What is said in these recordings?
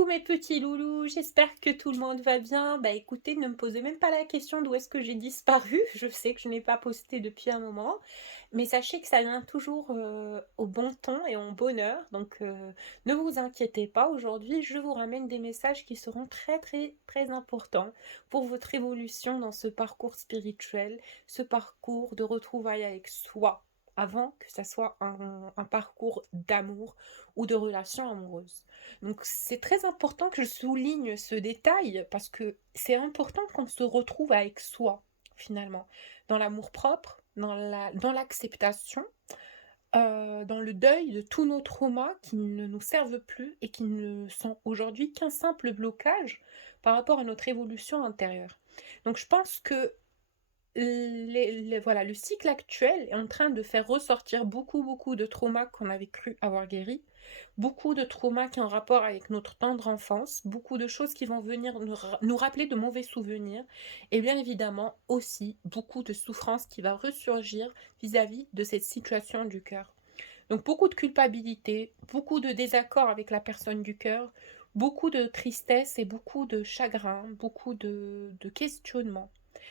Coucou mes petits loulous, j'espère que tout le monde va bien. Bah écoutez, ne me posez même pas la question d'où est-ce que j'ai disparu. Je sais que je n'ai pas posté depuis un moment, mais sachez que ça vient toujours au bon ton et en bonne heure. Donc ne vous inquiétez pas, aujourd'hui je vous ramène des messages qui seront très très très importants pour votre évolution dans ce parcours spirituel, ce parcours de retrouvailles avec soi, avant que ça soit un parcours d'amour ou de relation amoureuse. Donc c'est très important que je souligne ce détail parce que c'est important qu'on se retrouve avec soi finalement, dans l'amour-propre, dans l'acceptation, dans le deuil de tous nos traumas qui ne nous servent plus et qui ne sont aujourd'hui qu'un simple blocage par rapport à notre évolution intérieure. Donc je pense que voilà, le cycle actuel est en train de faire ressortir beaucoup de traumas qu'on avait cru avoir guéris, beaucoup de traumas qui ont rapport avec notre tendre enfance, beaucoup de choses qui vont venir nous rappeler de mauvais souvenirs, et bien évidemment aussi beaucoup de souffrance qui va ressurgir vis-à-vis de cette situation du cœur. Donc beaucoup de culpabilité, beaucoup de désaccord avec la personne du cœur, beaucoup de tristesse et beaucoup de chagrin, beaucoup de questionnement.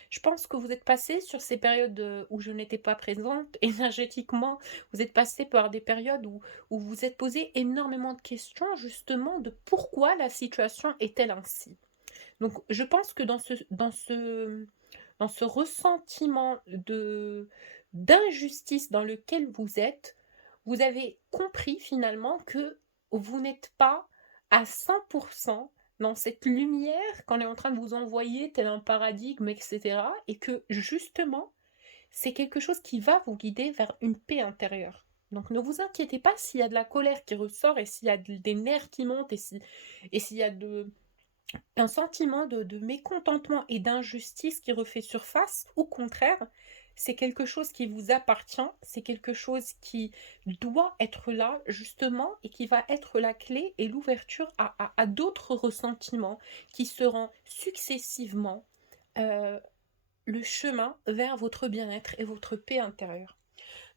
Je pense que vous êtes passé sur ces périodes où je n'étais pas présente énergétiquement, vous êtes passé par des périodes où vous êtes posé énormément de questions justement de pourquoi la situation est-elle ainsi. Donc je pense que dans ce ressentiment d'injustice dans lequel vous êtes, vous avez compris finalement que vous n'êtes pas à 100% dans cette lumière qu'on est en train de vous envoyer tel un paradigme, etc. Et que justement, c'est quelque chose qui va vous guider vers une paix intérieure. Donc ne vous inquiétez pas s'il y a de la colère qui ressort et s'il y a des nerfs qui montent et s'il y a un sentiment de mécontentement et d'injustice qui refait surface. Au contraire, c'est quelque chose qui vous appartient, c'est quelque chose qui doit être là justement et qui va être la clé et l'ouverture à d'autres ressentiments qui seront successivement euh, le chemin vers votre bien-être et votre paix intérieure.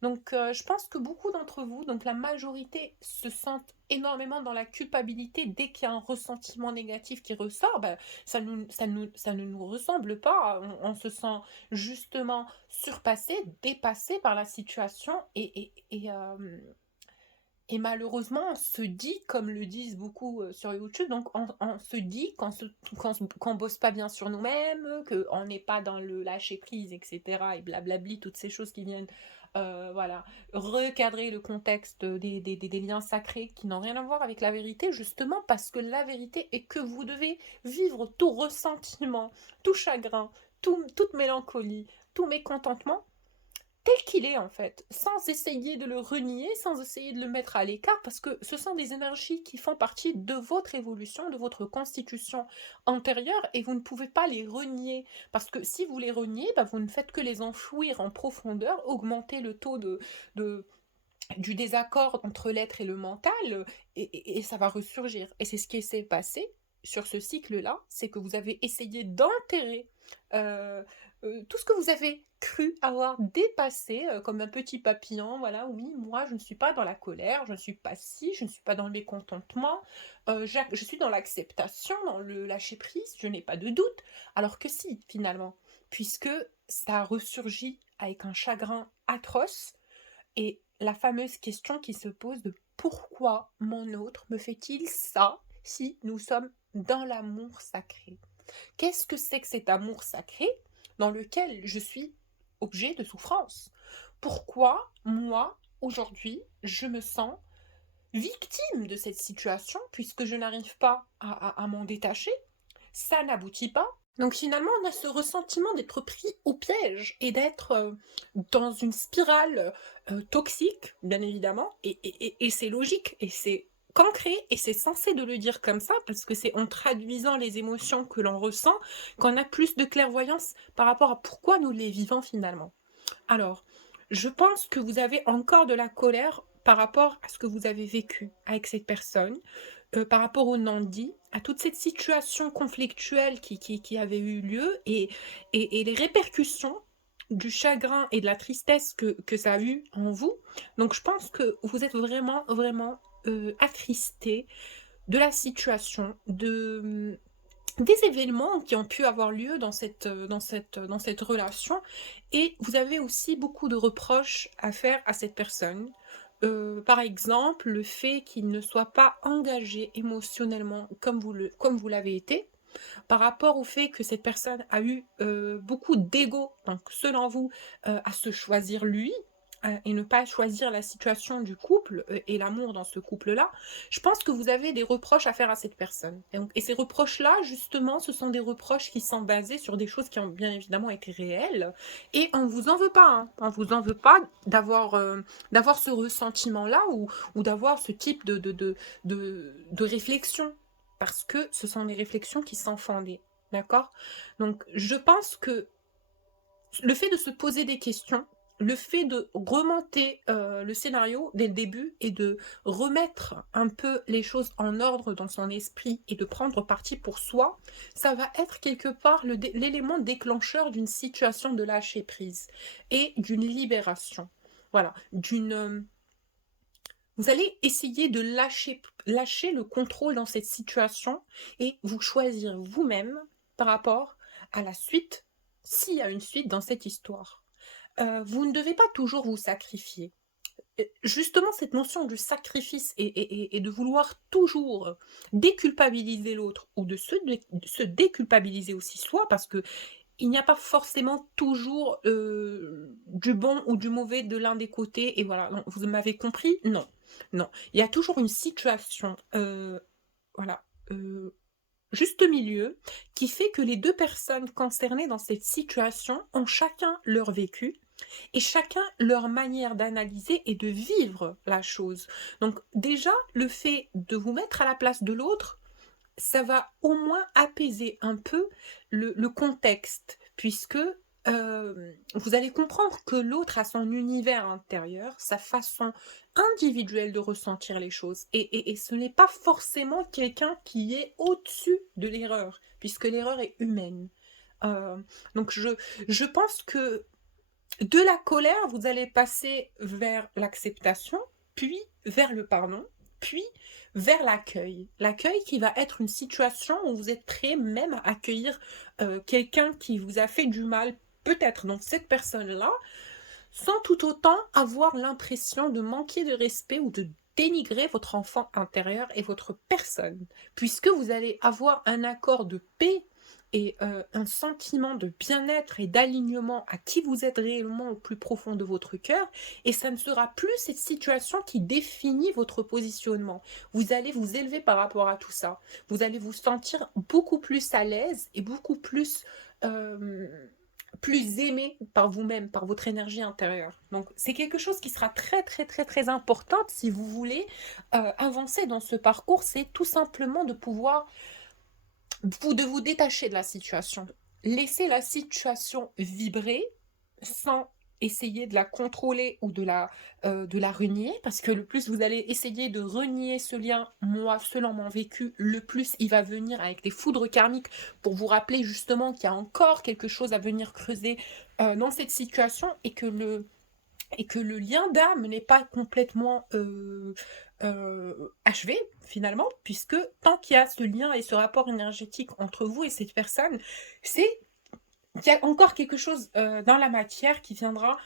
Donc, je pense que beaucoup d'entre vous, donc la majorité, se sentent énormément dans la culpabilité dès qu'il y a un ressentiment négatif qui ressort. Ben, ça ne nous ressemble pas. On se sent justement surpassé, dépassé par la situation et malheureusement, on se dit, comme le disent beaucoup sur YouTube, donc on se dit qu'on bosse pas bien sur nous-mêmes, qu'on n'est pas dans le lâcher prise, etc. Et blablabli, toutes ces choses qui viennent voilà, recadrer le contexte des liens sacrés qui n'ont rien à voir avec la vérité, justement parce que la vérité est que vous devez vivre tout ressentiment, tout chagrin, toute mélancolie, tout mécontentement tel qu'il est en fait, sans essayer de le renier, sans essayer de le mettre à l'écart, parce que ce sont des énergies qui font partie de votre évolution, de votre constitution antérieure, et vous ne pouvez pas les renier, parce que si vous les reniez, bah, vous ne faites que les enfouir en profondeur, augmenter le taux de du désaccord entre l'être et le mental, et ça va ressurgir. Et c'est ce qui s'est passé sur ce cycle-là, c'est que vous avez essayé d'enterrer euh, tout ce que vous avez cru avoir dépassé comme un petit papillon. Voilà, oui, moi je ne suis pas dans la colère, je ne suis pas ci, je ne suis pas dans le mécontentement, je suis dans l'acceptation, dans le lâcher prise, je n'ai pas de doute. Alors que si, finalement, puisque ça a ressurgi avec un chagrin atroce et la fameuse question qui se pose de pourquoi mon autre me fait-il ça si nous sommes dans l'amour sacré? Qu'est-ce que c'est que cet amour sacré dans lequel je suis objet de souffrance? Pourquoi moi, aujourd'hui, je me sens victime de cette situation puisque je n'arrive pas à m'en détacher? Ça n'aboutit pas. Donc finalement, on a ce ressentiment d'être pris au piège et d'être dans une spirale toxique, bien évidemment, et c'est logique, et c'est concret, et c'est censé de le dire comme ça, parce que c'est en traduisant les émotions que l'on ressent qu'on a plus de clairvoyance par rapport à pourquoi nous les vivons finalement. Alors, je pense que vous avez encore de la colère par rapport à ce que vous avez vécu avec cette personne, par rapport au non-dit, à toute cette situation conflictuelle qui avait eu lieu et les répercussions du chagrin et de la tristesse que ça a eu en vous. Donc je pense que vous êtes vraiment attristé de la situation, des événements qui ont pu avoir lieu dans cette relation, et vous avez aussi beaucoup de reproches à faire à cette personne. Par exemple, le fait qu'il ne soit pas engagé émotionnellement comme vous l'avez été, par rapport au fait que cette personne a eu, beaucoup d'ego, donc selon vous, à se choisir lui, et ne pas choisir la situation du couple, et l'amour dans ce couple-là. Je pense que vous avez des reproches à faire à cette personne, et ces reproches-là, justement, ce sont des reproches qui sont basés sur des choses qui ont bien évidemment été réelles, et on vous en veut pas, hein. On vous en veut pas d'avoir ce ressentiment-là, ou d'avoir ce type de réflexion, parce que ce sont des réflexions qui sont fondées, d'accord? Donc je pense que le fait de se poser des questions, le fait de remonter, le scénario dès le début, et de remettre un peu les choses en ordre dans son esprit et de prendre parti pour soi, ça va être quelque part l'élément déclencheur d'une situation de lâcher prise et d'une libération. Voilà, vous allez essayer de lâcher le contrôle dans cette situation et vous choisir vous-même par rapport à la suite, s'il y a une suite dans cette histoire. Vous ne devez pas toujours vous sacrifier. Justement, cette notion du sacrifice et de vouloir toujours déculpabiliser l'autre, ou de se déculpabiliser aussi soi, parce que il n'y a pas forcément toujours, du bon ou du mauvais de l'un des côtés, et voilà, non, vous m'avez compris? Non, non. Il y a toujours une situation, voilà, juste milieu, qui fait que les 2 personnes concernées dans cette situation ont chacun leur vécu et chacun leur manière d'analyser et de vivre la chose. Donc déjà, le fait de vous mettre à la place de l'autre, ça va au moins apaiser un peu le contexte, puisque vous allez comprendre que l'autre a son univers intérieur, sa façon individuelle de ressentir les choses. Et ce n'est pas forcément quelqu'un qui est au-dessus de l'erreur, puisque l'erreur est humaine. Euh, donc je pense que de la colère, vous allez passer vers l'acceptation, puis vers le pardon, puis vers l'accueil. L'accueil qui va être une situation où vous êtes prêt même à accueillir quelqu'un qui vous a fait du mal, peut-être, donc cette personne-là, sans tout autant avoir l'impression de manquer de respect ou de dénigrer votre enfant intérieur et votre personne, puisque vous allez avoir un accord de paix et un sentiment de bien-être et d'alignement à qui vous êtes réellement au plus profond de votre cœur, et ça ne sera plus cette situation qui définit votre positionnement. Vous allez vous élever par rapport à tout ça. Vous allez vous sentir beaucoup plus à l'aise et beaucoup euh, plus aimé par vous-même, par votre énergie intérieure. Donc c'est quelque chose qui sera très très très très importante si vous voulez avancer dans ce parcours, c'est tout simplement de pouvoir de vous détacher de la situation. Laisser la situation vibrer sans essayer de la contrôler ou de la renier, parce que le plus vous allez essayer de renier ce lien, moi, selon mon vécu, le plus il va venir avec des foudres karmiques pour vous rappeler justement qu'il y a encore quelque chose à venir creuser dans cette situation, et que le lien d'âme n'est pas complètement achevé, finalement, puisque tant qu'il y a ce lien et ce rapport énergétique entre vous et cette personne, c'est qu'il y a encore quelque chose dans la matière qui viendra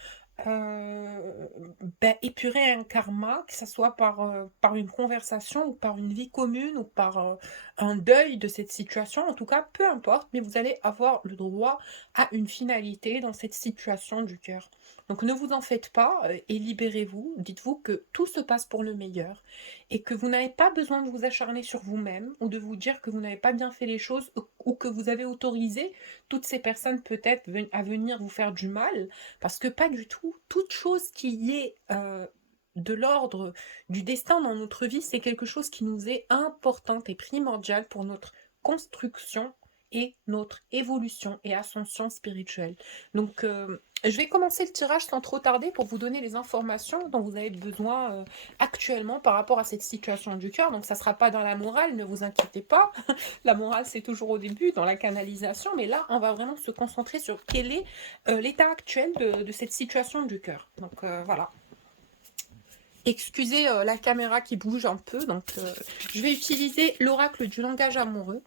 épurer un karma, que ce soit par une conversation ou par une vie commune ou par un deuil de cette situation. En tout cas, peu importe, mais vous allez avoir le droit à une finalité dans cette situation du cœur. Donc ne vous en faites pas et libérez-vous. Dites-vous que tout se passe pour le meilleur et que vous n'avez pas besoin de vous acharner sur vous-même ou de vous dire que vous n'avez pas bien fait les choses, ou que vous avez autorisé toutes ces personnes peut-être à venir vous faire du mal, parce que pas du tout. Toute chose qui est de l'ordre du destin dans notre vie, c'est quelque chose qui nous est important et primordial pour notre construction et notre évolution et ascension spirituelle. Donc, je vais commencer le tirage sans trop tarder pour vous donner les informations dont vous avez besoin actuellement par rapport à cette situation du cœur. Donc, ça ne sera pas dans la morale, ne vous inquiétez pas. La morale, c'est toujours au début, dans la canalisation. Mais là, on va vraiment se concentrer sur quel est l'état actuel de cette situation du cœur. Donc, voilà. Excusez la caméra qui bouge un peu, donc je vais utiliser l'oracle du langage amoureux.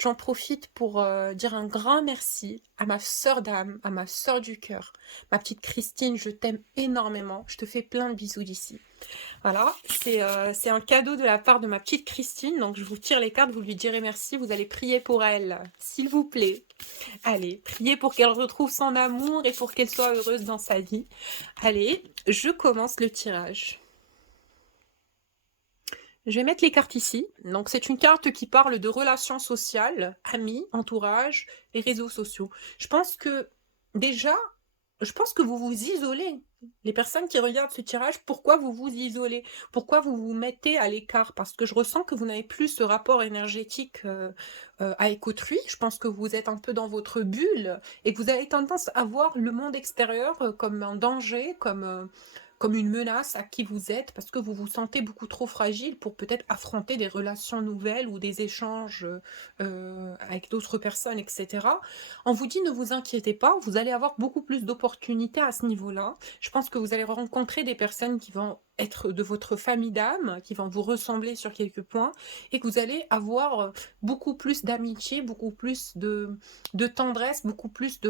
J'en profite pour dire un grand merci à ma sœur d'âme, à ma sœur du cœur. Ma petite Christine, je t'aime énormément. Je te fais plein de bisous d'ici. Voilà, c'est un cadeau de la part de ma petite Christine. Donc je vous tire les cartes, vous lui direz merci. Vous allez prier pour elle, s'il vous plaît. Allez, priez pour qu'elle retrouve son amour et pour qu'elle soit heureuse dans sa vie. Allez, je commence le tirage. Je vais mettre les cartes ici. Donc, c'est une carte qui parle de relations sociales, amis, entourage et réseaux sociaux. Je pense que, déjà, vous vous isolez. Les personnes qui regardent ce tirage, pourquoi vous vous isolez? Pourquoi vous vous mettez à l'écart? Parce que je ressens que vous n'avez plus ce rapport énergétique avec autrui. Je pense que vous êtes un peu dans votre bulle et que vous avez tendance à voir le monde extérieur comme un danger, comme une menace à qui vous êtes, parce que vous vous sentez beaucoup trop fragile pour peut-être affronter des relations nouvelles ou des échanges avec d'autres personnes, etc. On vous dit ne vous inquiétez pas, vous allez avoir beaucoup plus d'opportunités à ce niveau-là. Je pense que vous allez rencontrer des personnes qui vont être de votre famille d'âme, qui vont vous ressembler sur quelques points, et que vous allez avoir beaucoup plus d'amitié, beaucoup plus de tendresse, beaucoup plus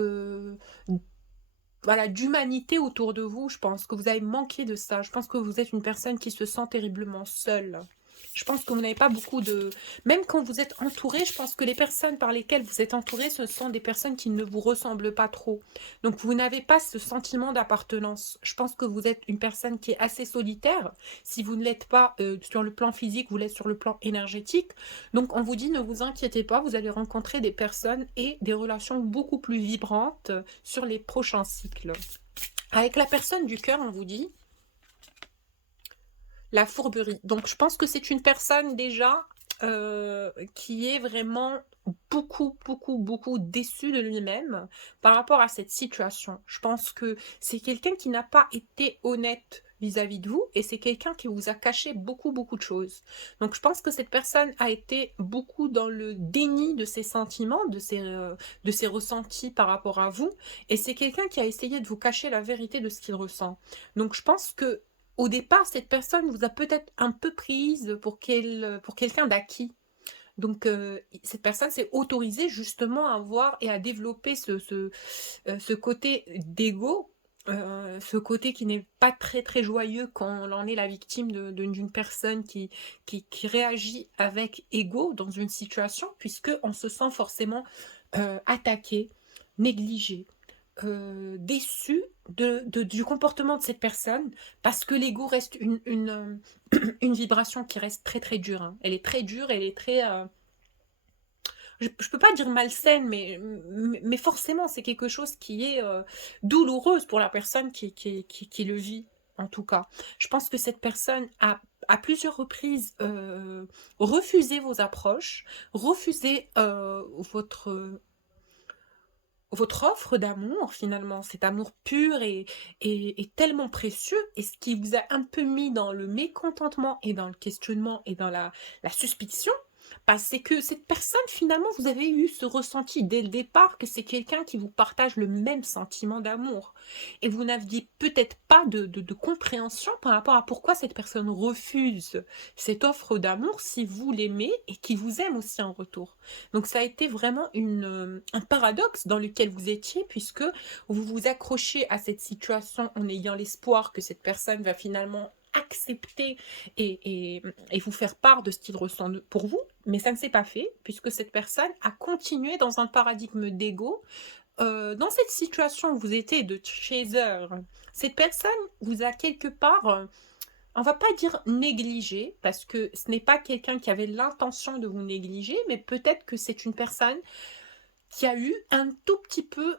voilà, d'humanité autour de vous. Je pense que vous avez manqué de ça. Je pense que vous êtes une personne qui se sent terriblement seule. Je pense que vous n'avez pas beaucoup de... Même quand vous êtes entouré, je pense que les personnes par lesquelles vous êtes entouré, ce sont des personnes qui ne vous ressemblent pas trop. Donc vous n'avez pas ce sentiment d'appartenance. Je pense que vous êtes une personne qui est assez solitaire. Si vous ne l'êtes pas sur le plan physique, vous l'êtes sur le plan énergétique. Donc on vous dit ne vous inquiétez pas, vous allez rencontrer des personnes et des relations beaucoup plus vibrantes sur les prochains cycles. Avec la personne du cœur, on vous dit la fourberie. Donc je pense que c'est une personne déjà qui est vraiment beaucoup déçu de lui-même par rapport à cette situation. Je pense que c'est quelqu'un qui n'a pas été honnête vis-à-vis de vous et c'est quelqu'un qui vous a caché beaucoup de choses. Donc je pense que cette personne a été beaucoup dans le déni de ses sentiments, de ses ressentis par rapport à vous et c'est quelqu'un qui a essayé de vous cacher la vérité de ce qu'il ressent. Donc je pense que au départ, cette personne vous a peut-être un peu prise pour quelqu'un d'acquis. Donc, cette personne s'est autorisée justement à voir et à développer ce côté d'ego, ce côté qui n'est pas très joyeux quand on en est la victime d'une personne qui réagit avec ego dans une situation, puisqu'on se sent forcément attaqué, négligé, déçu du comportement de cette personne parce que l'ego reste une vibration qui reste très dure. Hein. Elle est très dure, elle est très... je peux pas dire malsaine, mais forcément, c'est quelque chose qui est douloureuse pour la personne qui le vit, en tout cas. Je pense que cette personne a à plusieurs reprises refusé vos approches, refusé votre offre d'amour, finalement, cet amour pur et tellement précieux, et ce qui vous a un peu mis dans le mécontentement et dans le questionnement et dans la suspicion, c'est que cette personne, finalement, vous avez eu ce ressenti dès le départ que c'est quelqu'un qui vous partage le même sentiment d'amour. Et vous n'aviez peut-être pas de compréhension par rapport à pourquoi cette personne refuse cette offre d'amour si vous l'aimez et qui vous aime aussi en retour. Donc ça a été vraiment un paradoxe dans lequel vous étiez puisque vous vous accrochez à cette situation en ayant l'espoir que cette personne va finalement accepter et vous faire part de ce qu'il ressent pour vous, mais ça ne s'est pas fait puisque cette personne a continué dans un paradigme d'ego. Dans cette situation où vous étiez de chaser, cette personne vous a quelque part on va pas dire négliger, parce que ce n'est pas quelqu'un qui avait l'intention de vous négliger, mais peut-être que c'est une personne qui a eu un tout petit peu,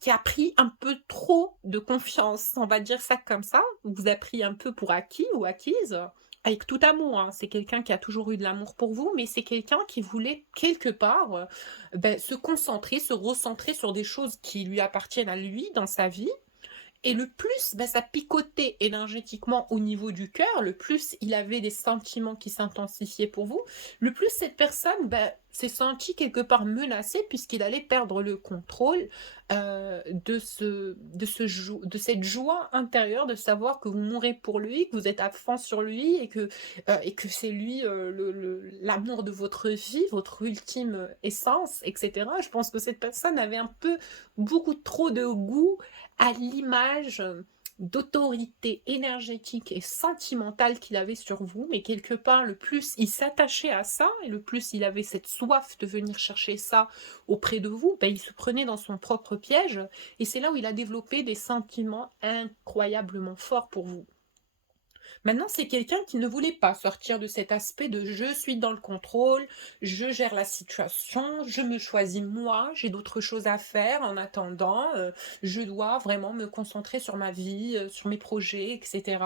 qui a pris un peu trop de confiance, on va dire ça comme ça, vous a pris un peu pour acquis ou acquise, avec tout amour, hein. C'est quelqu'un qui a toujours eu de l'amour pour vous, mais c'est quelqu'un qui voulait quelque part se concentrer, se recentrer sur des choses qui lui appartiennent à lui dans sa vie, Et le plus, bah, ça picotait énergétiquement au niveau du cœur, le plus il avait des sentiments qui s'intensifiaient pour vous, le plus cette personne, bah, s'est sentie quelque part menacée puisqu'il allait perdre le contrôle, de cette joie intérieure de savoir que vous mourrez pour lui, que vous êtes à fond sur lui et que c'est lui, l'amour de votre vie, votre ultime, essence et cetera. Je pense que cette personne avait un peu beaucoup trop de goût à l'image, d'autorité énergétique et sentimentale qu'il avait sur vous, mais quelque part, le plus il s'attachait à ça et le plus il avait cette soif de venir chercher ça auprès de vous, ben, il se prenait dans son propre piège et c'est là où il a développé des sentiments incroyablement forts pour vous. Maintenant, c'est quelqu'un qui ne voulait pas sortir de cet aspect de je suis dans le contrôle, je gère la situation, je me choisis moi, j'ai d'autres choses à faire en attendant, je dois vraiment me concentrer sur ma vie, sur mes projets, etc.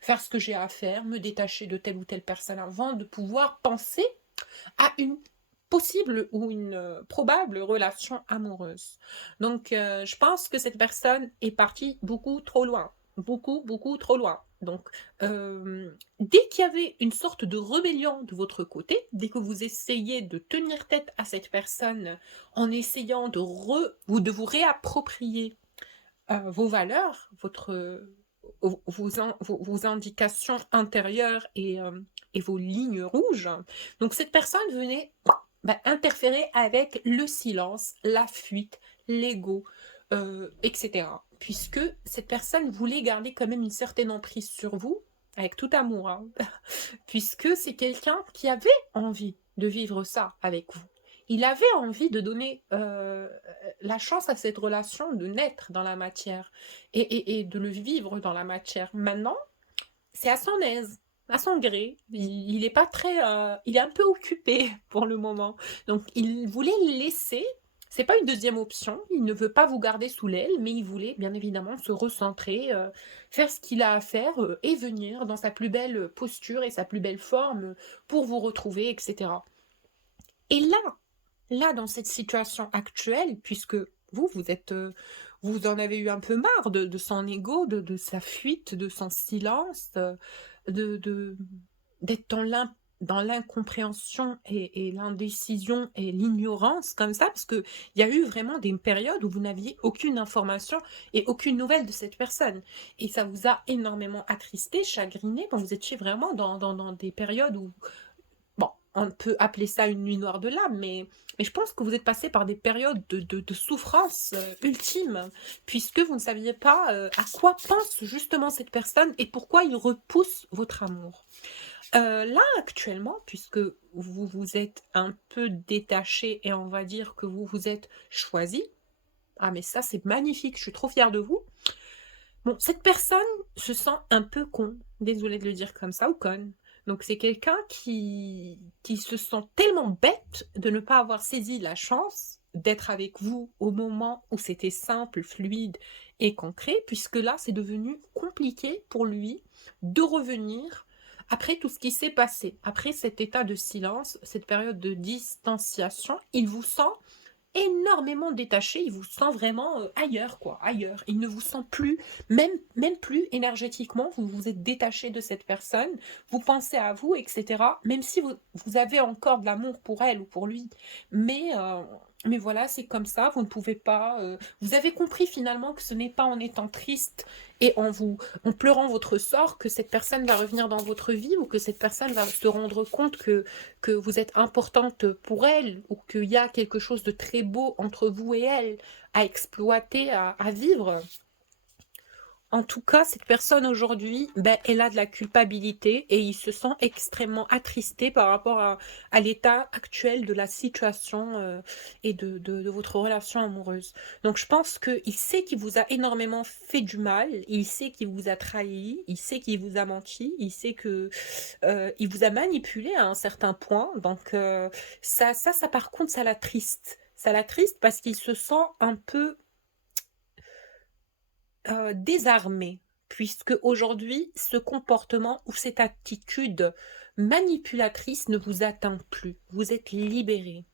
Faire ce que j'ai à faire, me détacher de telle ou telle personne avant de pouvoir penser à une possible ou une probable relation amoureuse. Donc, je pense que cette personne est partie beaucoup trop loin. Beaucoup, beaucoup trop loin. Donc, dès qu'il y avait une sorte de rébellion de votre côté, dès que vous essayez de tenir tête à cette personne en essayant de vous réapproprier vos valeurs, vos indications intérieures et vos lignes rouges. Donc cette personne venait interférer avec le silence, la fuite, l'ego, etc. Puisque cette personne voulait garder quand même une certaine emprise sur vous, avec tout amour, hein, puisque c'est quelqu'un qui avait envie de vivre ça avec vous. Il avait envie de donner la chance à cette relation de naître dans la matière et de le vivre dans la matière. Maintenant, c'est à son aise, à son gré. Il est pas très, il est un peu occupé pour le moment. Donc, il voulait laisser. C'est pas une deuxième option. Il ne veut pas vous garder sous l'aile, mais il voulait bien évidemment se recentrer, faire ce qu'il a à faire et venir dans sa plus belle posture et sa plus belle forme pour vous retrouver, etc. Et là, dans cette situation actuelle, puisque vous êtes, vous en avez eu un peu marre de son ego, de sa fuite, de son silence, de d'être dans l'incompréhension et l'indécision et l'ignorance comme ça, parce qu'il y a eu vraiment des périodes où vous n'aviez aucune information et aucune nouvelle de cette personne. Et ça vous a énormément attristé, chagriné, quand vous étiez vraiment dans des périodes où bon, on peut appeler ça une nuit noire de l'âme, mais je pense que vous êtes passé par des périodes de souffrance ultime, puisque vous ne saviez pas à quoi pense justement cette personne et pourquoi il repousse votre amour. Là, actuellement, puisque vous vous êtes un peu détaché et on va dire que vous vous êtes choisi, ah mais ça c'est magnifique, je suis trop fière de vous. Bon, cette personne se sent un peu con, désolée de le dire comme ça, ou conne. Donc c'est quelqu'un qui se sent tellement bête de ne pas avoir saisi la chance d'être avec vous au moment où c'était simple, fluide et concret, puisque là c'est devenu compliqué pour lui de revenir après tout ce qui s'est passé, après cet état de silence, cette période de distanciation. Il vous sent énormément détaché, il vous sent vraiment ailleurs, quoi, ailleurs. Il ne vous sent plus, même plus énergétiquement, vous vous êtes détaché de cette personne, vous pensez à vous, etc. Même si vous avez encore de l'amour pour elle ou pour lui. Mais voilà, c'est comme ça, vous ne pouvez pas... vous avez compris finalement que ce n'est pas en étant triste et en pleurant votre sort que cette personne va revenir dans votre vie ou que cette personne va se rendre compte que vous êtes importante pour elle ou qu'il y a quelque chose de très beau entre vous et elle à exploiter, à vivre. En tout cas, cette personne aujourd'hui, ben, elle a de la culpabilité et il se sent extrêmement attristé par rapport à l'état actuel de la situation et de votre relation amoureuse. Donc je pense qu'il sait qu'il vous a énormément fait du mal, il sait qu'il vous a trahi, il sait qu'il vous a menti, il sait que il vous a manipulé à un certain point. Donc ça par contre, ça l'attriste. Ça l'attriste parce qu'il se sent un peu désarmé, puisque aujourd'hui, ce comportement ou cette attitude manipulatrice ne vous atteint plus. Vous êtes libéré.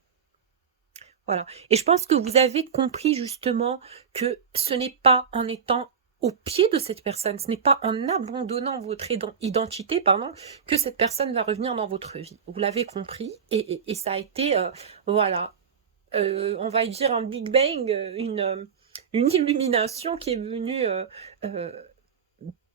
Voilà. Et je pense que vous avez compris justement que ce n'est pas en étant au pied de cette personne. Ce n'est pas en abandonnant votre identité, pardon, que cette personne va revenir dans votre vie. Vous l'avez compris, et ça a été, voilà, on va dire un Big Bang, une illumination qui est venue euh,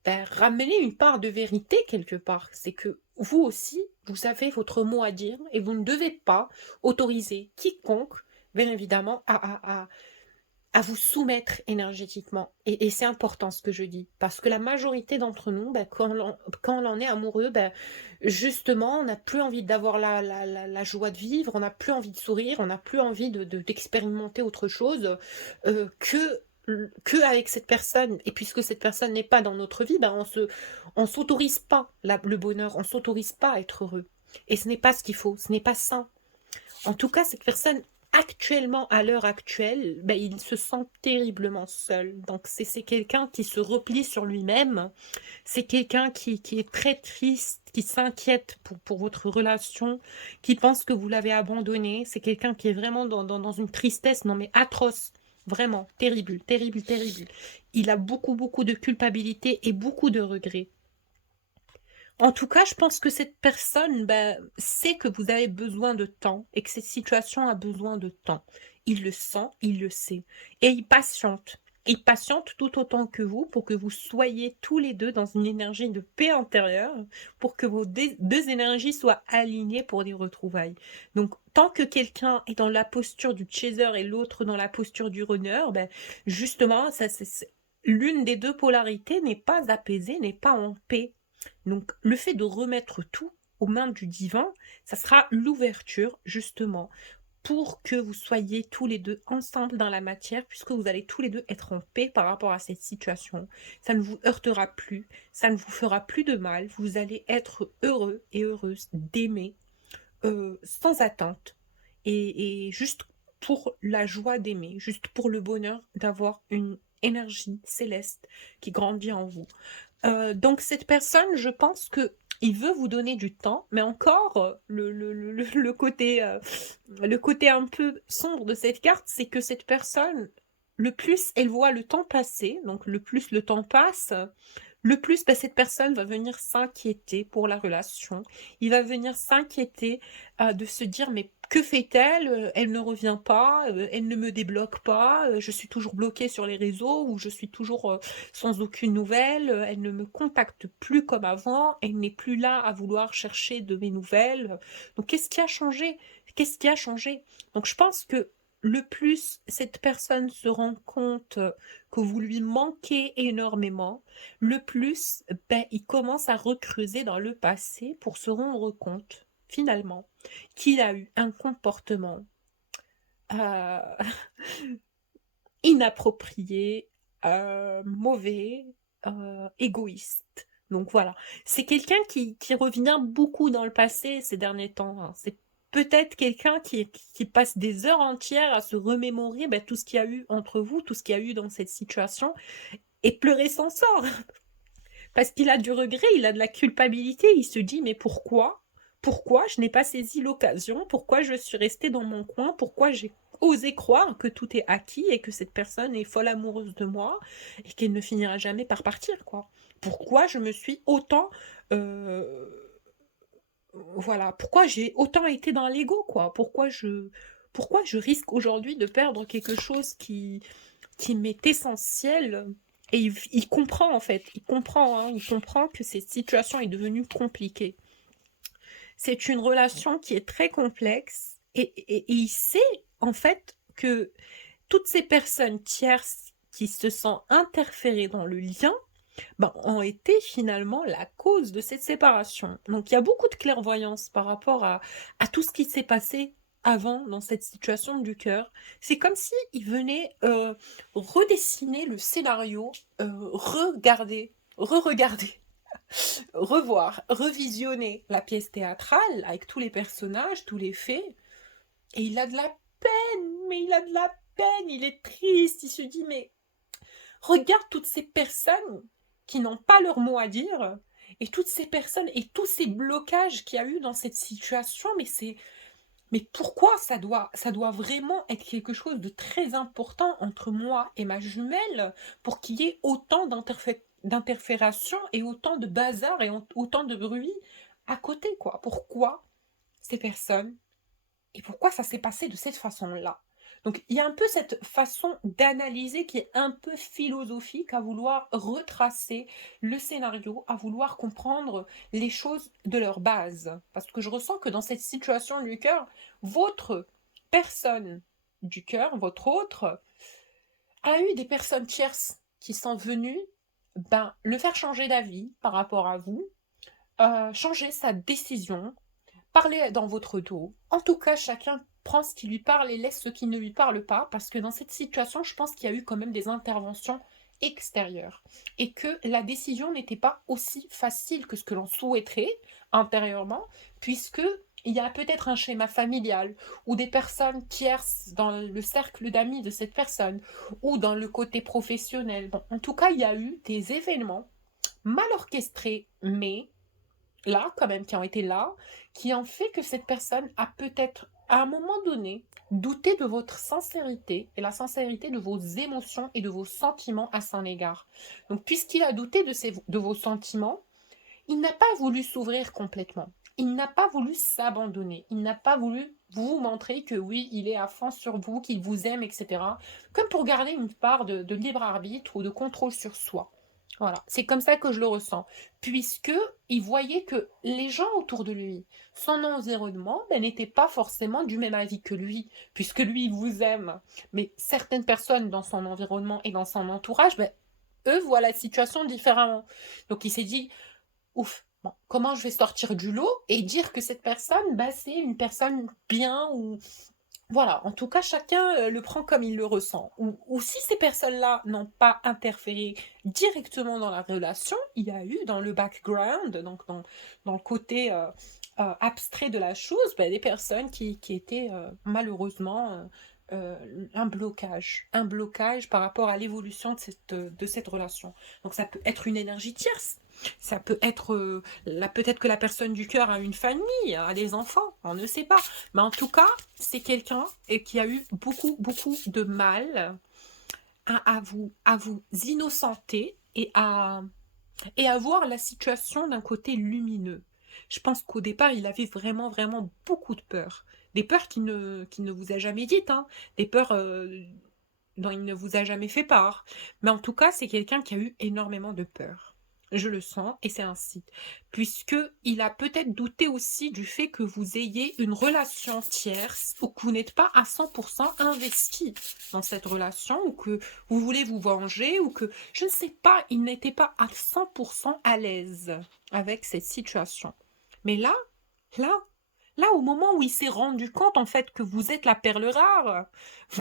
ramener une part de vérité quelque part. C'est que vous aussi, vous avez votre mot à dire et vous ne devez pas autoriser quiconque, bien évidemment, à vous soumettre énergétiquement. Et c'est important ce que je dis, parce que la majorité d'entre nous, quand on en est amoureux, justement, on n'a plus envie d'avoir la joie de vivre, on n'a plus envie de sourire, on n'a plus envie d'expérimenter autre chose que avec cette personne. Et puisque cette personne n'est pas dans notre vie, on s'autorise pas le bonheur, on s'autorise pas à être heureux. Et ce n'est pas ce qu'il faut, ce n'est pas sain. En tout cas, cette personne, actuellement, à l'heure actuelle, il se sent terriblement seul. Donc, c'est quelqu'un qui se replie sur lui-même. C'est quelqu'un qui est très triste, qui s'inquiète pour votre relation, qui pense que vous l'avez abandonné. C'est quelqu'un qui est vraiment dans une tristesse, non mais atroce. Vraiment, terrible, terrible, terrible. Il a beaucoup, beaucoup de culpabilité et beaucoup de regrets. En tout cas, je pense que cette personne sait que vous avez besoin de temps et que cette situation a besoin de temps. Il le sent, il le sait. Et il patiente. Il patiente tout autant que vous pour que vous soyez tous les deux dans une énergie de paix intérieure, pour que vos deux énergies soient alignées pour des retrouvailles. Donc, tant que quelqu'un est dans la posture du chaser et l'autre dans la posture du runner, justement, l'une des deux polarités n'est pas apaisée, n'est pas en paix. Donc, le fait de remettre tout aux mains du divin, ça sera l'ouverture, justement, pour que vous soyez tous les deux ensemble dans la matière, puisque vous allez tous les deux être en paix par rapport à cette situation. Ça ne vous heurtera plus, ça ne vous fera plus de mal, vous allez être heureux et heureuse d'aimer sans attente, et juste pour la joie d'aimer, juste pour le bonheur d'avoir une énergie céleste qui grandit en vous. Donc cette personne, je pense que il veut vous donner du temps, mais encore le côté un peu sombre de cette carte, c'est que cette personne, le plus elle voit le temps passer, donc le plus le temps passe, le plus cette personne va venir s'inquiéter pour la relation. Il va venir s'inquiéter de se dire, mais que fait-elle? Elle ne revient pas, elle ne me débloque pas, je suis toujours bloquée sur les réseaux, ou je suis toujours sans aucune nouvelle, elle ne me contacte plus comme avant, elle n'est plus là à vouloir chercher de mes nouvelles. Donc qu'est-ce qui a changé? Qu'est-ce qui a changé? Donc je pense que le plus cette personne se rend compte que vous lui manquez énormément, le plus il commence à recreuser dans le passé pour se rendre compte, finalement, qu'il a eu un comportement euh, inapproprié, mauvais, égoïste. Donc voilà, c'est quelqu'un qui revient beaucoup dans le passé ces derniers temps, hein. C'est peut-être quelqu'un qui passe des heures entières à se remémorer tout ce qu'il y a eu entre vous, tout ce qu'il y a eu dans cette situation, et pleurer sans sort. Parce qu'il a du regret, il a de la culpabilité, il se dit mais pourquoi? Pourquoi je n'ai pas saisi l'occasion? Pourquoi je suis restée dans mon coin? Pourquoi j'ai osé croire que tout est acquis et que cette personne est folle amoureuse de moi et qu'elle ne finira jamais par partir, quoi? Pourquoi je me suis autant... voilà, pourquoi j'ai autant été dans l'ego, quoi? Pourquoi je risque aujourd'hui de perdre quelque chose qui m'est essentiel? Et il comprend, en fait, hein, il comprend que cette situation est devenue compliquée. C'est une relation qui est très complexe, et il sait en fait que toutes ces personnes tierces qui se sont interférées dans le lien ont été finalement la cause de cette séparation. Donc il y a beaucoup de clairvoyance par rapport à tout ce qui s'est passé avant dans cette situation du cœur. C'est comme si il venait redessiner le scénario, regarder, re-regarder, revoir, revisionner la pièce théâtrale avec tous les personnages, tous les faits, et il a de la peine, mais il a de la peine, il est triste, il se dit, mais regarde toutes ces personnes qui n'ont pas leur mot à dire, et toutes ces personnes et tous ces blocages qu'il y a eu dans cette situation, mais Mais pourquoi ça doit vraiment être quelque chose de très important entre moi et ma jumelle pour qu'il y ait autant d'interfération et autant de bazar et autant de bruit à côté, quoi? Pourquoi ces personnes et pourquoi ça s'est passé de cette façon-là? Donc il y a un peu cette façon d'analyser qui est un peu philosophique, à vouloir retracer le scénario, à vouloir comprendre les choses de leur base. Parce que je ressens que dans cette situation du cœur, votre personne du cœur, votre autre, a eu des personnes tierces qui sont venues, ben, le faire changer d'avis par rapport à vous, changer sa décision, parler dans votre dos. En tout cas, chacun prend ce qui lui parle et laisse ce qui ne lui parle pas, parce que dans cette situation, je pense qu'il y a eu quand même des interventions extérieures et que la décision n'était pas aussi facile que ce que l'on souhaiterait intérieurement, puisque il y a peut-être un schéma familial ou des personnes tierces dans le cercle d'amis de cette personne ou dans le côté professionnel. Bon, en tout cas, il y a eu des événements mal orchestrés, mais là, quand même, qui ont été là, qui ont fait que cette personne a peut-être, à un moment donné, douté de votre sincérité et la sincérité de vos émotions et de vos sentiments à son égard. Donc, puisqu'il a douté de vos sentiments, il n'a pas voulu s'ouvrir complètement. Il n'a pas voulu s'abandonner. Il n'a pas voulu vous montrer que oui, il est à fond sur vous, qu'il vous aime, etc. Comme pour garder une part de libre arbitre ou de contrôle sur soi. Voilà, c'est comme ça que je le ressens. Puisque il voyait que les gens autour de lui, son environnement, ben, n'étaient pas forcément du même avis que lui, puisque lui, il vous aime. Mais certaines personnes dans son environnement et dans son entourage, ben, eux voient la situation différemment. Donc il s'est dit, ouf, bon, comment je vais sortir du lot et dire que cette personne, bah, c'est une personne bien ou voilà, en tout cas, chacun le prend comme il le ressent. Ou si ces personnes-là n'ont pas interféré directement dans la relation, il y a eu dans le background, donc dans le côté abstrait de la chose, bah, des personnes qui étaient malheureusement un blocage par rapport à l'évolution de cette relation. Donc ça peut être une énergie tierce, ça peut être, peut-être que la personne du cœur a une famille, a des enfants, on ne sait pas. Mais en tout cas, c'est quelqu'un qui a eu beaucoup, beaucoup de mal à vous innocenter et à voir la situation d'un côté lumineux. Je pense qu'au départ, il avait vraiment, vraiment beaucoup de peur. Des peurs qu'il ne vous a jamais dites, hein. Des peurs dont il ne vous a jamais fait part. Mais en tout cas, c'est quelqu'un qui a eu énormément de peur. Je le sens, et c'est ainsi. Puisqu'il a peut-être douté aussi du fait que vous ayez une relation tierce, ou que vous n'êtes pas à 100% investi dans cette relation, ou que vous voulez vous venger, ou que, je ne sais pas, il n'était pas à 100% à l'aise avec cette situation. Mais là, là, au moment où il s'est rendu compte, en fait, que vous êtes la perle rare,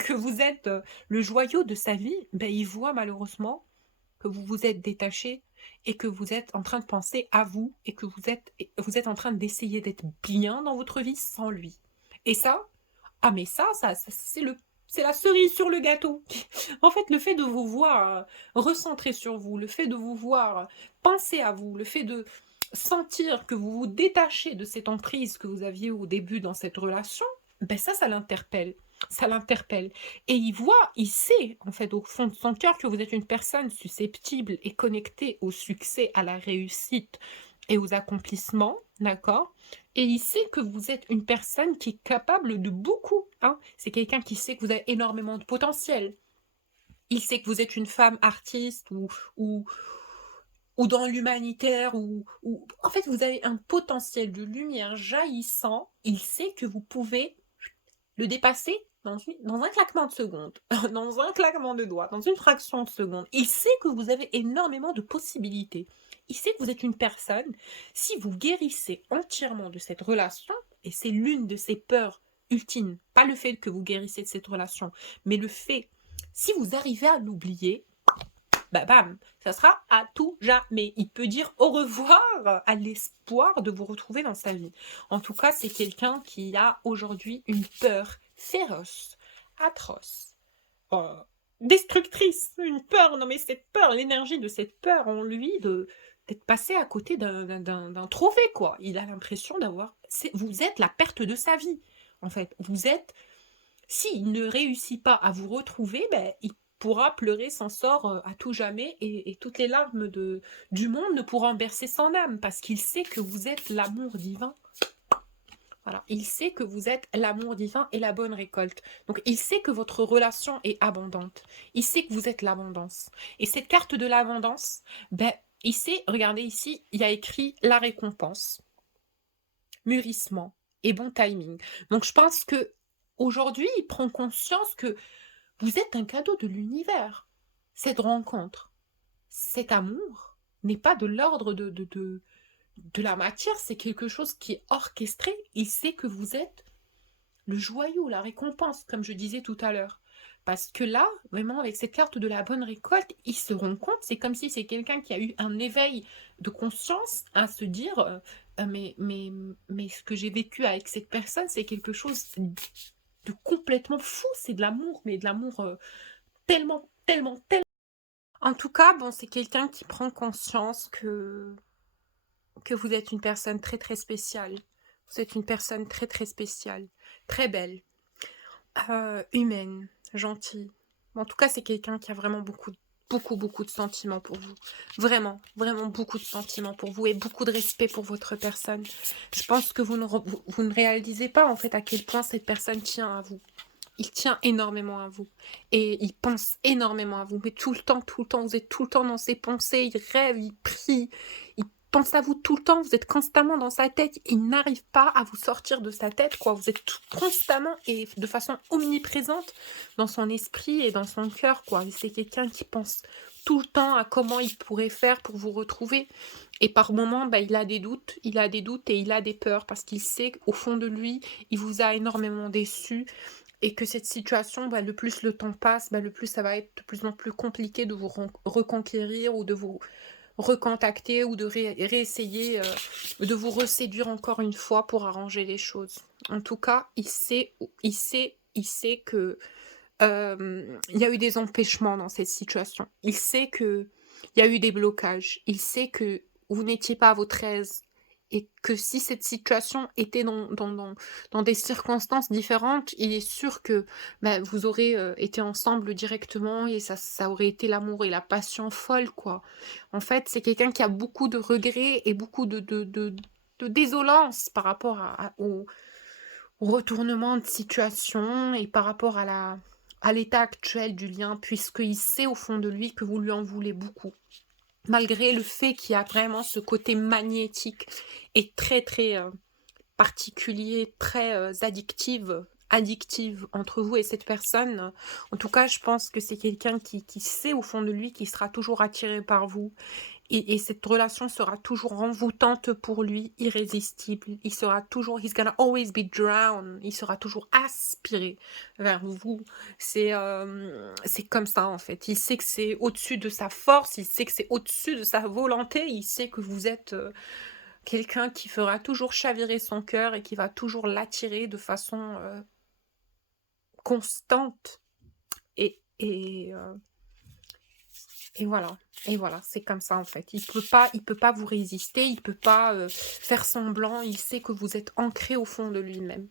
que vous êtes le joyau de sa vie, ben, il voit malheureusement que vous vous êtes détaché et que vous êtes en train de penser à vous et que vous êtes en train d'essayer d'être bien dans votre vie sans lui. Et ça, ah mais ça c'est la cerise sur le gâteau. En fait, le fait de vous voir recentrer sur vous, le fait de vous voir penser à vous, le fait de sentir que vous vous détachez de cette emprise que vous aviez au début dans cette relation, ben ça l'interpelle. Ça l'interpelle. Et il sait, en fait, au fond de son cœur, que vous êtes une personne susceptible et connectée au succès, à la réussite et aux accomplissements, d'accord? Et il sait que vous êtes une personne qui est capable de beaucoup, hein. C'est quelqu'un qui sait que vous avez énormément de potentiel. Il sait que vous êtes une femme artiste ou, ou dans l'humanitaire, en fait, vous avez un potentiel de lumière jaillissant. Il sait que vous pouvez le dépasser dans un claquement de secondes, dans un claquement de doigts, dans une fraction de seconde. Il sait que vous avez énormément de possibilités. Il sait que vous êtes une personne, si vous guérissez entièrement de cette relation, et c'est l'une de ses peurs ultimes, pas le fait que vous guérissez de cette relation, mais le fait, si vous arrivez à l'oublier, bah bam, ça sera à tout jamais. Il peut dire au revoir à l'espoir de vous retrouver dans sa vie. En tout cas, c'est quelqu'un qui a aujourd'hui une peur féroce, atroce, euh, destructrice, une peur. Non mais cette peur, l'énergie de cette peur en lui d'être passé à côté d'un trophée, quoi. Il a l'impression d'avoir... Vous êtes la perte de sa vie. en fait. Vous êtes s'il ne réussit pas à vous retrouver, ben, il pourra pleurer son sort, à tout jamais et toutes les larmes du monde ne pourront bercer son âme parce qu'il sait que vous êtes l'amour divin. Voilà, il sait que vous êtes l'amour divin et la bonne récolte. Donc il sait que votre relation est abondante. Il sait que vous êtes l'abondance. Et cette carte de l'abondance, ben, il sait, regardez ici, il y a écrit la récompense, mûrissement et bon timing. Donc je pense que aujourd'hui, il prend conscience que vous êtes un cadeau de l'univers. Cette rencontre, cet amour n'est pas de l'ordre de la matière, c'est quelque chose qui est orchestré. Il sait que vous êtes le joyau, la récompense, comme je disais tout à l'heure. Parce que là, vraiment, avec cette carte de la bonne récolte, ils se rendent compte, c'est comme si c'est quelqu'un qui a eu un éveil de conscience à se dire mais ce que j'ai vécu avec cette personne, c'est quelque chose de complètement fou, c'est de l'amour, mais de l'amour tellement, tellement, tellement. En tout cas, bon, c'est quelqu'un qui prend conscience que vous êtes une personne très, très spéciale. Vous êtes une personne très, très spéciale, très belle. Humaine, gentille. En tout cas, c'est quelqu'un qui a vraiment beaucoup de sentiments pour vous. Vraiment, vraiment beaucoup de sentiments pour vous et beaucoup de respect pour votre personne. Je pense que vous ne réalisez pas en fait à quel point cette personne tient à vous. Il tient énormément à vous et il pense énormément à vous. Mais tout le temps, vous êtes tout le temps dans ses pensées. Il rêve, il prie, il pense à vous tout le temps. Vous êtes constamment dans sa tête. Il n'arrive pas à vous sortir de sa tête, quoi. Vous êtes constamment et de façon omniprésente dans son esprit et dans son cœur, quoi. C'est quelqu'un qui pense tout le temps à comment il pourrait faire pour vous retrouver. Et par moments, bah, il a des doutes et il a des peurs parce qu'il sait qu'au fond de lui, il vous a énormément déçu et que cette situation, bah, le plus le temps passe, bah, le plus ça va être de plus en plus compliqué de vous reconquérir ou de vous recontacter ou de réessayer de vous reséduire encore une fois pour arranger les choses. En tout cas, il sait que il y a eu des empêchements dans cette situation. Il sait que il y a eu des blocages. Il sait que vous n'étiez pas à votre aise et que si cette situation était dans des circonstances différentes, il est sûr que bah, vous aurez été ensemble directement et ça aurait été l'amour et la passion folle, quoi. En fait, c'est quelqu'un qui a beaucoup de regrets et beaucoup de désolance par rapport au retournement de situation et par rapport à l'état actuel du lien, puisqu'il sait au fond de lui que vous lui en voulez beaucoup. Malgré le fait qu'il y a vraiment ce côté magnétique et très très particulier, très addictive entre vous et cette personne. En tout cas, je pense que c'est quelqu'un qui sait au fond de lui qu'il sera toujours attiré par vous et cette relation sera toujours envoûtante pour lui, irrésistible. Il sera toujours, he's gonna always be drowned. Il sera toujours aspiré vers vous. C'est comme ça en fait. Il sait que c'est au-dessus de sa force, il sait que c'est au-dessus de sa volonté, il sait que vous êtes quelqu'un qui fera toujours chavirer son cœur et qui va toujours l'attirer de façon constante. Et, et, euh, Et voilà, et voilà, c'est comme ça en fait. Il peut pas vous résister, il peut pas faire semblant. Il sait que vous êtes ancré au fond de lui-même.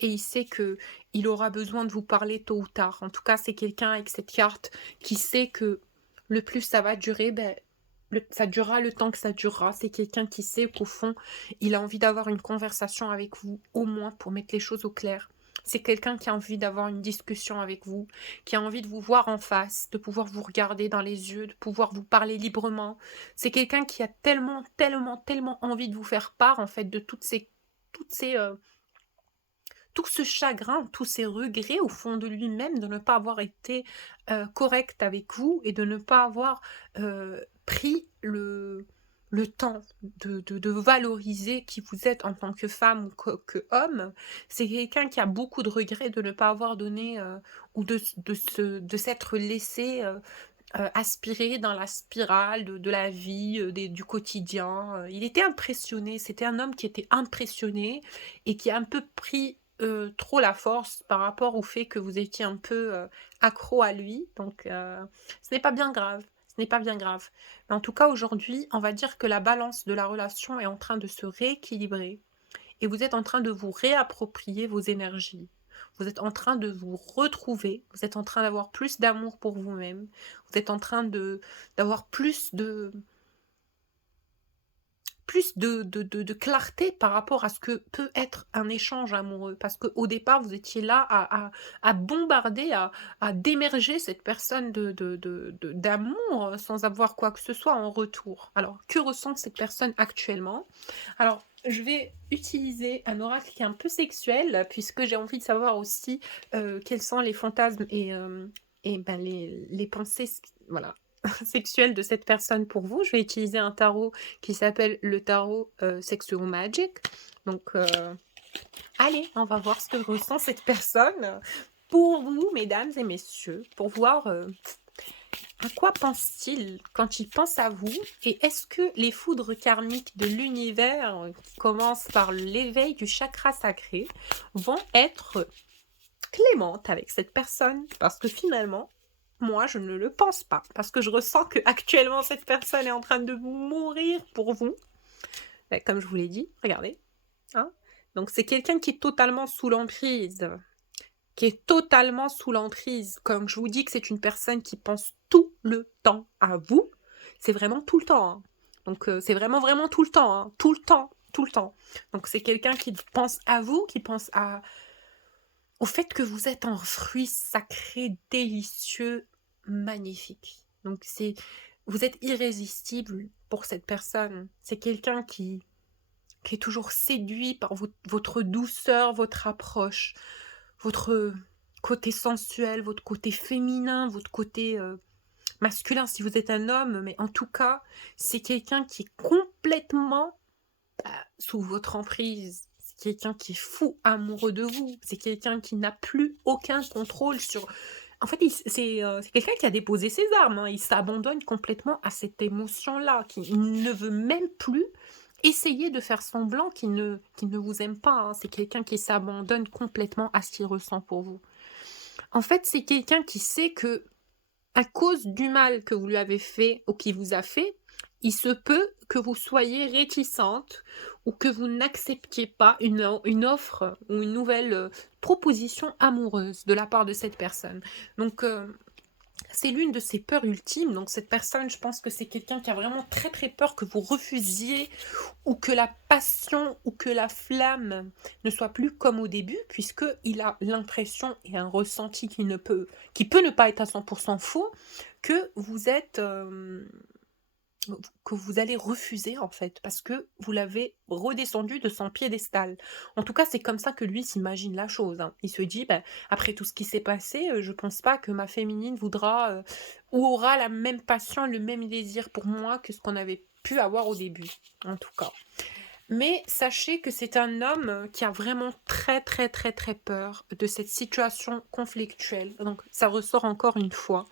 Et il sait que il aura besoin de vous parler tôt ou tard. En tout cas, c'est quelqu'un avec cette carte qui sait que le plus ça va durer, ben, ça durera le temps que ça durera. C'est quelqu'un qui sait qu'au fond, il a envie d'avoir une conversation avec vous, au moins pour mettre les choses au clair. C'est quelqu'un qui a envie d'avoir une discussion avec vous, qui a envie de vous voir en face, de pouvoir vous regarder dans les yeux, de pouvoir vous parler librement. C'est quelqu'un qui a tellement envie de vous faire part, en fait, de toutes ces, tout ce chagrin, tous ces regrets au fond de lui-même de ne pas avoir été correct avec vous et de ne pas avoir pris le temps de valoriser qui vous êtes en tant que femme ou que homme. C'est quelqu'un qui a beaucoup de regrets de ne pas avoir donné ou de s'être laissé aspirer dans la spirale de la vie, du quotidien. Il était impressionné, c'était un homme qui était impressionné et qui a un peu pris trop la force par rapport au fait que vous étiez un peu accro à lui. Donc, ce n'est pas bien grave. Ce n'est pas bien grave. Mais en tout cas, aujourd'hui, on va dire que la balance de la relation est en train de se rééquilibrer. et vous êtes en train de vous réapproprier vos énergies. Vous êtes en train de vous retrouver, vous êtes en train d'avoir plus d'amour pour vous-même, vous êtes en train d'avoir plus de clarté par rapport à ce que peut être un échange amoureux. Parce qu'au départ, vous étiez là à bombarder, à démerger cette personne d'amour sans avoir quoi que ce soit en retour. Alors, que ressent cette personne actuellement? Alors, je vais utiliser un oracle qui est un peu sexuel, puisque j'ai envie de savoir aussi quels sont les fantasmes et ben, les pensées, voilà, sexuelles de cette personne pour vous. Je vais utiliser un tarot qui s'appelle le tarot Sexual Magic. Donc, allez, on va voir ce que ressent cette personne pour vous, mesdames et messieurs, pour voir à quoi pense-t-il quand il pense à vous, et est-ce que les foudres karmiques de l'univers qui commencent par l'éveil du chakra sacré vont être clémentes avec cette personne? Parce que finalement, moi, je ne le pense pas. Parce que je ressens que actuellement cette personne est en train de mourir pour vous. Comme je vous l'ai dit, regardez. Hein, donc, c'est quelqu'un qui est totalement sous l'emprise. Qui est totalement sous l'emprise. Comme je vous dis que c'est une personne qui pense tout le temps à vous, c'est vraiment tout le temps. Hein. Donc, c'est vraiment, vraiment tout le temps. Hein. Tout le temps. Tout le temps. Donc, c'est quelqu'un qui pense à vous, qui pense au fait que vous êtes un fruit sacré, délicieux, magnifique. Donc, vous êtes irrésistible pour cette personne. C'est quelqu'un qui est toujours séduit par votre douceur, votre approche, votre côté sensuel, votre côté féminin, votre côté masculin si vous êtes un homme, mais en tout cas, c'est quelqu'un qui est complètement sous votre emprise. C'est quelqu'un qui est fou amoureux de vous. C'est quelqu'un qui n'a plus aucun contrôle sur... En fait, c'est quelqu'un qui a déposé ses armes. Hein. Il s'abandonne complètement à cette émotion-là, qui ne veut même plus essayer de faire semblant qu'il ne vous aime pas. Hein. C'est quelqu'un qui s'abandonne complètement à ce qu'il ressent pour vous. En fait, c'est quelqu'un qui sait que, à cause du mal que vous lui avez fait ou qu'il vous a fait, il se peut que vous soyez réticente ou que vous n'acceptiez pas une offre ou une nouvelle proposition amoureuse de la part de cette personne. Donc, c'est l'une de ses peurs ultimes. Donc, cette personne, je pense que c'est quelqu'un qui a vraiment très très peur que vous refusiez ou que la passion ou que la flamme ne soit plus comme au début, puisqu'il a l'impression et un ressenti qui peut ne pas être à 100% faux, que vous êtes... que vous allez refuser en fait, parce que vous l'avez redescendu de son piédestal. En tout cas, c'est comme ça que lui s'imagine la chose. Hein. Il se dit, ben, après tout ce qui s'est passé, je pense pas que ma féminine voudra ou aura la même passion, le même désir pour moi que ce qu'on avait pu avoir au début, en tout cas. Mais sachez que c'est un homme qui a vraiment très très très très peur de cette situation conflictuelle. Donc ça ressort encore une fois.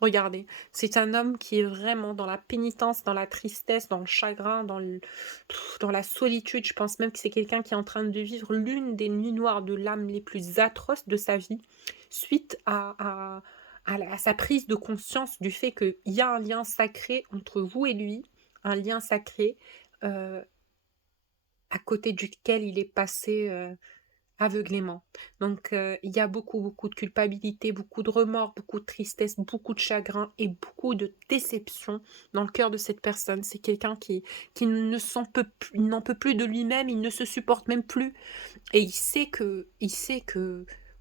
Regardez, c'est un homme qui est vraiment dans la pénitence, dans la tristesse, dans le chagrin, dans la solitude. Je pense même que c'est quelqu'un qui est en train de vivre l'une des nuits noires de l'âme les plus atroces de sa vie, suite à sa prise de conscience du fait qu'il y a un lien sacré entre vous et lui, un lien sacré à côté duquel il est passé aveuglément. Donc, il y a beaucoup, beaucoup de culpabilité, beaucoup de remords, beaucoup de tristesse, beaucoup de chagrin et beaucoup de déception dans le cœur de cette personne. C'est quelqu'un qui n'en peut plus de lui-même, il ne se supporte même plus. Et il sait que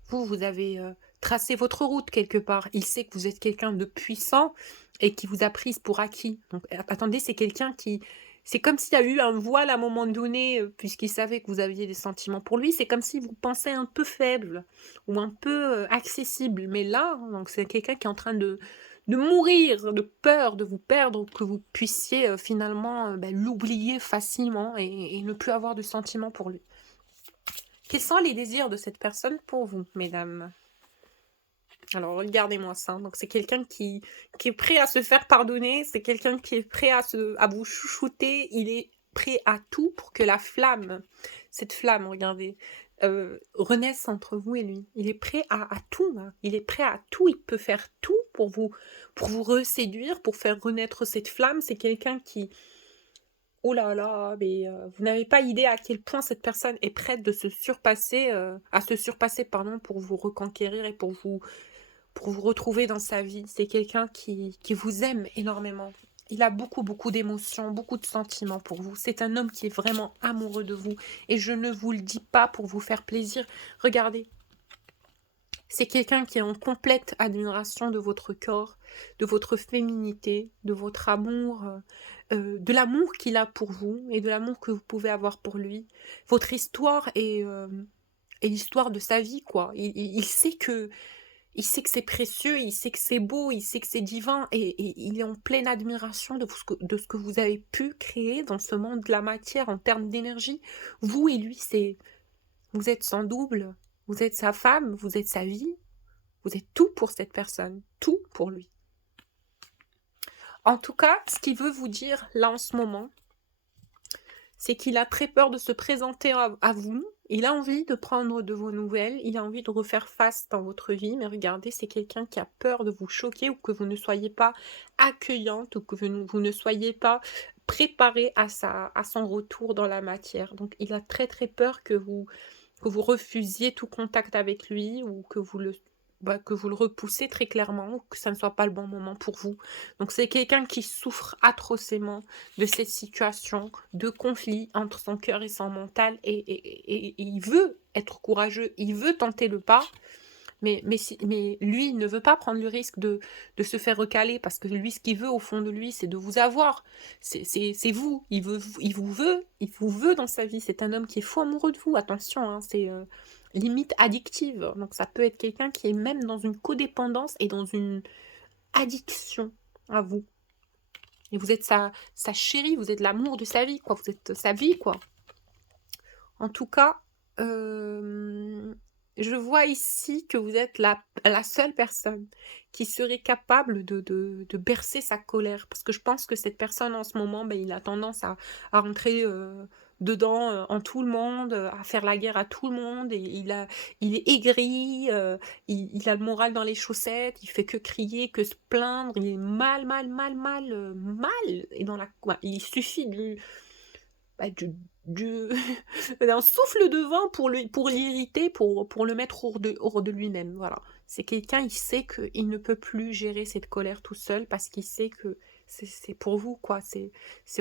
vous avez tracé votre route quelque part. Il sait que vous êtes quelqu'un de puissant et qui vous a prise pour acquis. Donc, attendez, c'est quelqu'un qui... C'est comme s'il y a eu un voile à un moment donné, puisqu'il savait que vous aviez des sentiments pour lui. C'est comme si vous pensez un peu faible ou un peu accessible. Mais là, donc c'est quelqu'un qui est en train de mourir de peur de vous perdre, que vous puissiez finalement l'oublier facilement et ne plus avoir de sentiments pour lui. Quels sont les désirs de cette personne pour vous, mesdames? Alors, regardez-moi ça. Donc, c'est quelqu'un qui est prêt à se faire pardonner. C'est quelqu'un qui est prêt à vous chouchouter. Il est prêt à tout pour que la flamme, cette flamme, regardez, renaisse entre vous et lui. Il est prêt à tout. Hein. Il est prêt à tout. Il peut faire tout pour vous reséduire, pour faire renaître cette flamme. C'est quelqu'un qui... oh là là, mais vous n'avez pas idée à quel point cette personne est prête de se surpasser, à se surpasser, pardon, pour vous reconquérir et pour vous retrouver dans sa vie. C'est quelqu'un qui vous aime énormément. Il a beaucoup, beaucoup d'émotions, beaucoup de sentiments pour vous. C'est un homme qui est vraiment amoureux de vous. Et je ne vous le dis pas pour vous faire plaisir. Regardez, c'est quelqu'un qui est en complète admiration de votre corps, de votre féminité, de votre amour, de l'amour qu'il a pour vous et de l'amour que vous pouvez avoir pour lui. Votre histoire est l'histoire de sa vie, quoi. Il sait que c'est précieux, il sait que c'est beau, il sait que c'est divin et il est en pleine admiration de ce que vous avez pu créer dans ce monde de la matière en termes d'énergie. Vous et lui, vous êtes son double, vous êtes sa femme, vous êtes sa vie, vous êtes tout pour cette personne, tout pour lui. En tout cas, ce qu'il veut vous dire là en ce moment, c'est qu'il a très peur de se présenter à vous. Il a envie de prendre de vos nouvelles, il a envie de refaire face dans votre vie, mais regardez, c'est quelqu'un qui a peur de vous choquer ou que vous ne soyez pas accueillante ou que vous ne soyez pas préparé à son retour dans la matière. Donc il a très très peur que vous refusiez tout contact avec lui ou que vous le repoussez très clairement ou que ça ne soit pas le bon moment pour vous. Donc c'est quelqu'un qui souffre atrocement de cette situation de conflit entre son cœur et son mental et il veut être courageux, il veut tenter le pas, mais lui, il ne veut pas prendre le risque de se faire recaler parce que lui, ce qu'il veut au fond de lui, c'est de vous avoir. C'est vous. Il vous veut dans sa vie. C'est un homme qui est fou amoureux de vous. Attention, hein, c'est limite addictive. Donc ça peut être quelqu'un qui est même dans une codépendance et dans une addiction à vous. Et vous êtes sa chérie, vous êtes l'amour de sa vie, quoi. Vous êtes sa vie, quoi. En tout cas, je vois ici que vous êtes la seule personne qui serait capable de bercer sa colère. Parce que je pense que cette personne, en ce moment, il a tendance à rentrer dedans en tout le monde, à faire la guerre à tout le monde. Et il est aigri, il a le moral dans les chaussettes, il fait que crier, que se plaindre. Il est mal. Et il suffit d'un souffle de vent pour l'irriter, pour le mettre hors de lui-même. Voilà. C'est quelqu'un, il sait qu'il ne peut plus gérer cette colère tout seul parce qu'il sait que c'est pour vous, quoi. C'est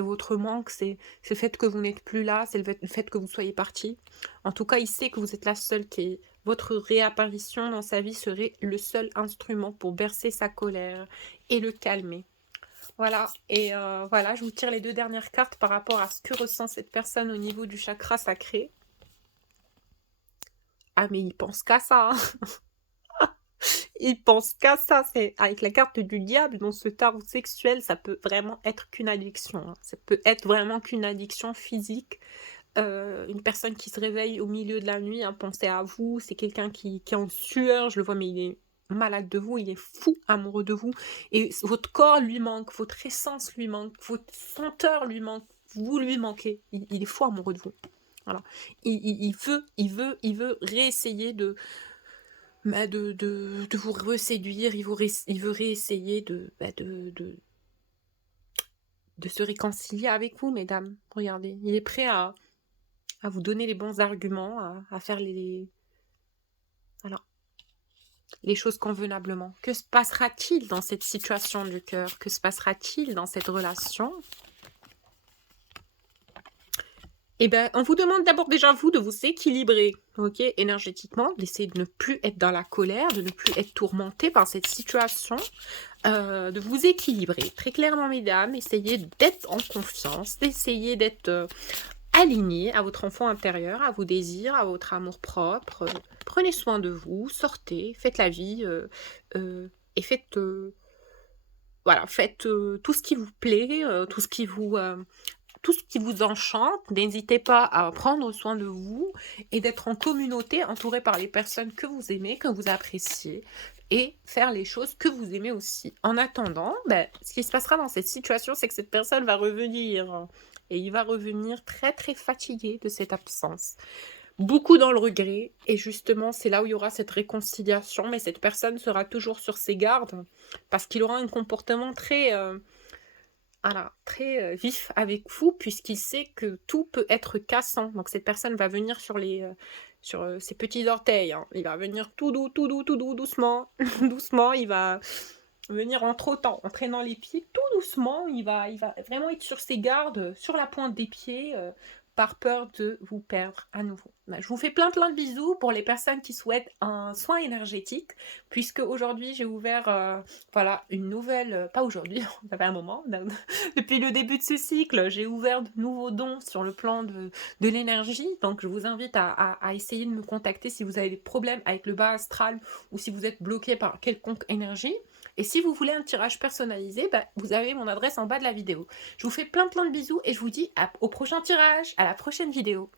votre manque, c'est le fait que vous n'êtes plus là, c'est le fait que vous soyez parti. En tout cas, il sait que vous êtes la seule votre réapparition dans sa vie serait le seul instrument pour bercer sa colère et le calmer. Voilà, et voilà, je vous tire les 2 dernières cartes par rapport à ce que ressent cette personne au niveau du chakra sacré. Ah, mais il pense qu'à ça, hein. Il pense qu'à ça, c'est avec la carte du diable dans ce tarot sexuel, ça peut vraiment être qu'une addiction, hein. Ça peut être vraiment qu'une addiction physique. Une personne qui se réveille au milieu de la nuit à penser à vous, c'est quelqu'un qui est en sueur, je le vois, mais il est malade de vous, il est fou amoureux de vous, et votre corps lui manque, votre essence lui manque, votre senteur lui manque, vous lui manquez, il est fou amoureux de vous. Voilà. Il veut réessayer de vous reséduire, il veut réessayer de se réconcilier avec vous, mesdames. Regardez, il est prêt à vous donner les bons arguments, à faire voilà, les choses convenablement. Que se passera-t-il dans cette situation du cœur? Que se passera-t-il dans cette relation? Eh bien, on vous demande d'abord déjà, vous, de vous équilibrer, ok, énergétiquement, d'essayer de ne plus être dans la colère, de ne plus être tourmenté par cette situation, de vous équilibrer. Très clairement, mesdames, essayez d'être en confiance, d'essayer d'être aligné à votre enfant intérieur, à vos désirs, à votre amour propre. Prenez soin de vous, sortez, faites la vie et faites, voilà, faites tout ce qui vous plaît, tout ce qui vous enchante. N'hésitez pas à prendre soin de vous et d'être en communauté, entouré par les personnes que vous aimez, que vous appréciez, et faire les choses que vous aimez aussi. En attendant, ce qui se passera dans cette situation, c'est que cette personne va revenir. Et il va revenir très très fatigué de cette absence. Beaucoup dans le regret. Et justement, c'est là où il y aura cette réconciliation. Mais cette personne sera toujours sur ses gardes. Parce qu'il aura un comportement très voilà, très, vif avec vous puisqu'il sait que tout peut être cassant. Donc cette personne va venir sur, ses petits orteils, hein. Il va venir tout doux, tout doux, tout doux, doucement, doucement. Il va venir en trottant, en traînant les pieds tout doucement. Il va vraiment être sur ses gardes, sur la pointe des pieds, par peur de vous perdre à nouveau. Bah, je vous fais plein, plein de bisous pour les personnes qui souhaitent un soin énergétique, puisque aujourd'hui j'ai ouvert, voilà, une nouvelle, pas aujourd'hui, ça fait un moment, depuis le début de ce cycle, j'ai ouvert de nouveaux dons sur le plan de l'énergie. Donc je vous invite à essayer de me contacter si vous avez des problèmes avec le bas astral ou si vous êtes bloqué par quelconque énergie. Et si vous voulez un tirage personnalisé, bah, vous avez mon adresse en bas de la vidéo. Je vous fais plein plein de bisous et je vous dis au prochain tirage, à la prochaine vidéo.